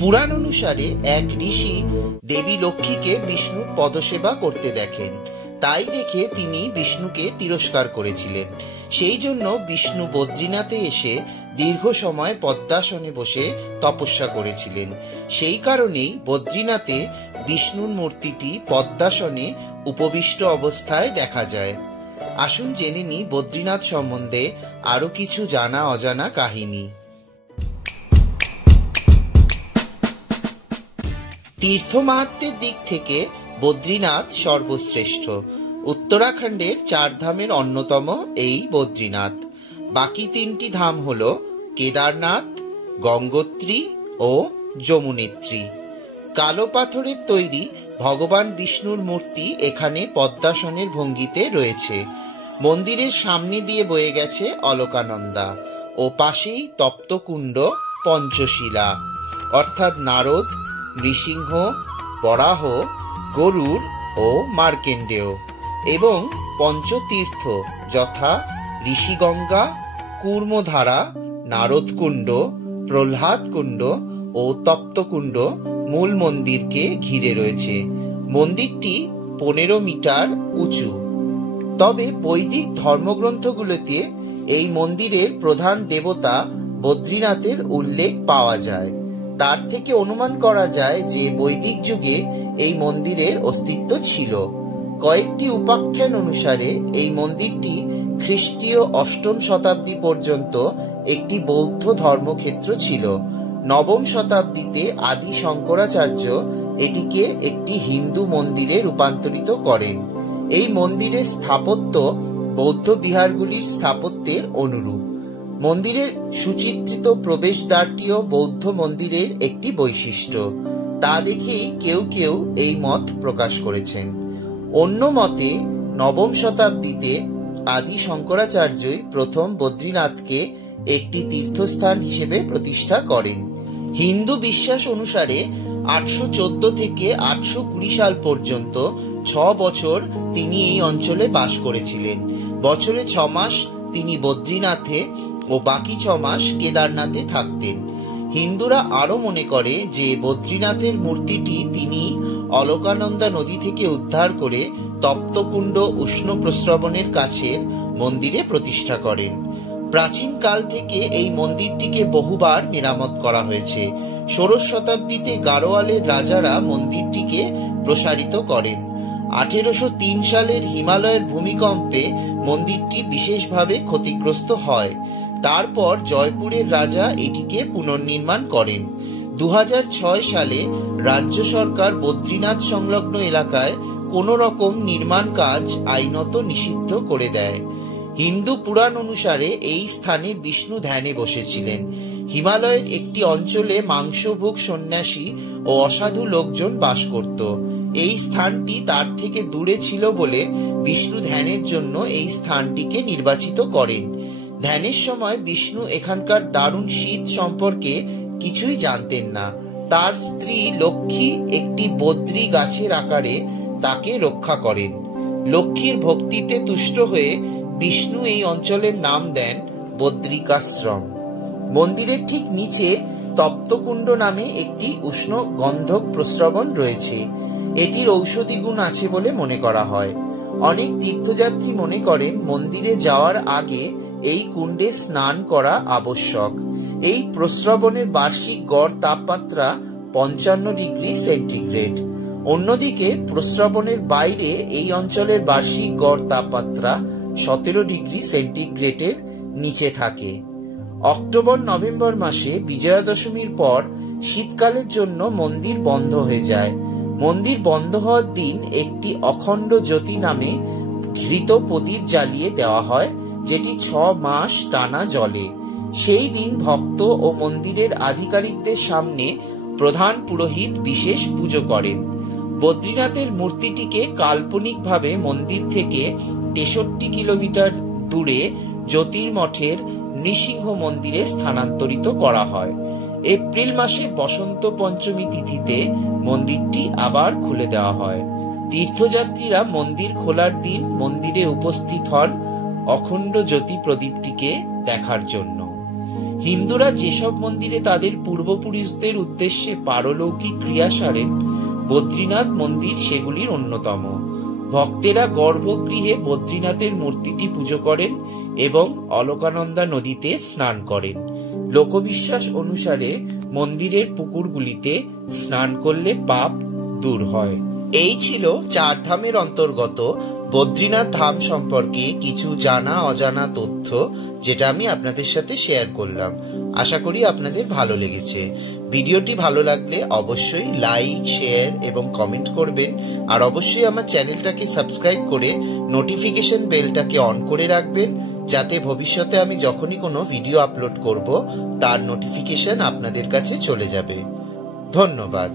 পুরাণ অনুসারে এক ঋষি দেবী লক্ষ্মীকে বিষ্ণুর পদসেবা করতে দেখেন। তাই দেখে তিনি বিষ্ণুকে তিরস্কার করেছিলেন। সেই জন্য বিষ্ণু বদ্রীনাথে এসে দীর্ঘ সময় পদ্মাসনে বসে তপস্যা করেছিলেন। সেই কারণেই বদ্রীনাথে বিষ্ণুর মূর্তিটি পদ্মাসনে উপবিষ্ট অবস্থায় দেখা যায়। আসুন জেনে নিই বদ্রীনাথ সম্বন্ধে আরো কিছু জানা অজানা কাহিনী। তীর্থ মাহাত্ম্যের দিক থেকে বদ্রীনাথ সর্বশ্রেষ্ঠ। উত্তরাখণ্ডের 4 ধামের অন্যতম এই বদ্রীনাথ। বাকি 3টি ধাম হল কেদারনাথ, গঙ্গোত্রী ও যমুনেত্রী। কালো পাথরের তৈরি ভগবান বিষ্ণুর মূর্তি এখানে পদ্মাসনের ভঙ্গিতে রয়েছে। মন্দিরের সামনে দিয়ে বয়ে গেছে অলকানন্দা ও পাশেই তপ্তকুণ্ড পঞ্চশিলা, অর্থাৎ নারদ, নৃসিংহ, বরাহ, গরুড় ও মার্কেন্ডেয়, এবং পঞ্চতীর্থ যথা ঋষিগঙ্গা, কূর্মধারা, নারদকুণ্ড, প্রহ্লাদকুণ্ড ও তপ্তকুণ্ড মূল মন্দিরকে ঘিরে রয়েছে। মন্দিরটি 15 মিটার উঁচু। তবে বৈদিক ধর্মগ্রন্থগুলোতে এই মন্দিরের প্রধান দেবতা বদ্রীনাথের উল্লেখ পাওয়া যায়। তার থেকে অনুমান করা যায় যে বৈদিক যুগে এই মন্দিরের অস্তিত্ব ছিল। কয়েকটি উপাখ্যান অনুসারে এই মন্দিরটি খ্রিস্টীয় 8ম শতাব্দী পর্যন্ত একটি বৌদ্ধ ধর্মক্ষেত্র ছিল। 9ম শতাব্দীতে আদি শঙ্করাচার্য এটিকে একটি হিন্দু মন্দিরে রূপান্তরিত করেন। এই মন্দিরের স্থাপত্য বৌদ্ধ বিহারগুলির স্থাপত্যের অনুরূপ। মন্দিরের সুচিত্রিত প্রবেশদ্বারটিও বৌদ্ধ মন্দিরের একটি বৈশিষ্ট্য। তা দেখেই কেউ কেউ এই মত প্রকাশ করেছেন। অন্য মতে 9ম শতাব্দীতে আদি শঙ্করাচার্যই প্রথম বদ্রীনাথকে একটি তীর্থস্থান হিসেবে প্রতিষ্ঠা করেন। হিন্দু বিশ্বাস অনুসারে 814 থেকে 820 সাল পর্যন্ত 6 বছর তিনি এই অঞ্চলে বাস করেছিলেন। বছরে 6 মাস তিনি বদ্রীনাথে ও বাকি 6 মাস কেদারনাথে থাকতেন। হিন্দুরা আরো মনে করে যে বদ্রীনাথের মূর্তিটি তিনি অলকানন্দা নদী থেকে উদ্ধার করে তপ্তকুণ্ড উষ্ণ প্রস্রবণের কাছের মন্দিরে প্রতিষ্ঠা করেন। প্রাচীন কাল থেকে এই মন্দিরটিকে বহুবার মেরামত করা হয়েছে। 16 শতাব্দীতে গাড়োয়ালের রাজারা মন্দিরটিকে প্রসারিত করেন। 1803 সালের হিমালয়ের ভূমিকম্পে মন্দিরটি বিশেষভাবে ক্ষতিগ্রস্ত হয়। তারপর জয়পুরের রাজা এটিকে পুনর্নির্মাণ করেন। 2006 সালে রাজ্য সরকার বদ্রীনাথ সংলগ্ন এলাকায় কোনো রকম নির্মাণ কাজ আইনত নিষিদ্ধ করে দেয়। হিন্দু পুরাণ অনুসারে এই স্থানে বিষ্ণু ধ্যানে বসেছিলেন। হিমালয়ের একটি অঞ্চলে মাংসভোগ সন্ন্যাসী ও অসাধু লোকজন বাস করত। এই স্থানটি তার থেকে দূরে ছিল বলে বিষ্ণু ধ্যানের জন্য এই স্থানটিকে নির্বাচিত করেন। ধ্যানের সময় বিষ্ণু এখানকার দারুণ শীত সম্পর্কে কিছুই জানতেন না। তার স্ত্রী লক্ষ্মী একটি বদ্রী গাছের আকারে তাকে রক্ষা করেন। লক্ষ্মীর ভক্তিতে তুষ্ট হয়ে বিষ্ণু এই অঞ্চলের নাম দেন বদ্রিকাশ্রম। মন্দিরের ঠিক নিচে তপ্তকুণ্ড নামে একটি উষ্ণ গন্ধক প্রস্রবণ রয়েছে। এটির ঔষধি গুণ আছে বলে মনে করা হয়। অনেক তীর্থযাত্রী মনে করেন মন্দিরে যাওয়ার আগে এই কুণ্ডে স্নান করা আবশ্যক। এই প্রস্রবণের বার্ষিক গড় তাপমাত্রা 55 ডিগ্রি সেন্টিগ্রেড। অন্যদিকে প্রস্রবণের বাইরে এই অঞ্চলের বার্ষিক গড় তাপমাত্রা 17 ডিগ্রি সেন্টিগ্রেডের নিচে থাকে। অক্টোবর-নভেম্বর মাসে বিজয়া দশমীর পর শীতকালের জন্য মন্দির বন্ধ হয়ে যায়। মন্দির বন্ধ হওয়ার দিন একটি অখণ্ড জ্যোতি নামে ঘৃত প্রদীপ জ্বালিয়ে দেওয়া হয়, যেটি 6 মাস টানা জ্বলে। সেই দিন ভক্ত ও মন্দিরের আধিকারিকদের সামনে প্রধান পুরোহিত বিশেষ পুজো করেন। বদ্রীনাথের মূর্তিটিকে কাল্পনিকভাবে মন্দির থেকে 63 কিলোমিটার দূরে জ্যোতির্মঠের নৃসিংহ মন্দিরে স্থানান্তরিত করা হয়। এপ্রিল মাসে বসন্ত পঞ্চমী তিথিতে মন্দিরটি আবার খুলে দেওয়া হয়। তীর্থযাত্রীরা মন্দির খোলার দিন মন্দিরে উপস্থিত হন অখণ্ড জ্যোতি প্রদীপটিকে দেখার জন্য। হিন্দুরা যেসব মন্দিরে তাদের পূর্বপুরুষদের উদ্দেশ্যে পারলৌকিক ক্রিয়া সারেন, বদ্রীনাথ মন্দির সেগুলির অন্যতম। ভক্তেরা গর্ভগৃহে বদ্রীনাথের মূর্তিটি পুজো করেন এবং অলকানন্দা নদীতে স্নান করেন। লোকবিশ্বাস অনুসারে মন্দিরের পুকুরগুলিতে স্নান করলে পাপ দূর হয়। এই ছিল চারধামের অন্তর্গত বদ্রীনাথ ধাম সম্পর্কে কিছু জানা অজানা তথ্য, যেটা আমি আপনাদের সাথে শেয়ার করলাম। আশা করি আপনাদের ভালো লেগেছে। ভিডিওটি ভালো লাগলে অবশ্যই লাইক, শেয়ার এবং কমেন্ট করবেন। আর অবশ্যই আমার চ্যানেলটাকে সাবস্ক্রাইব করে নোটিফিকেশন বেলটাকে অন করে রাখবেন, যাতে ভবিষ্যতে আমি যখনই কোনো ভিডিও আপলোড করব তার নোটিফিকেশন আপনাদের কাছে চলে যাবে। ধন্যবাদ।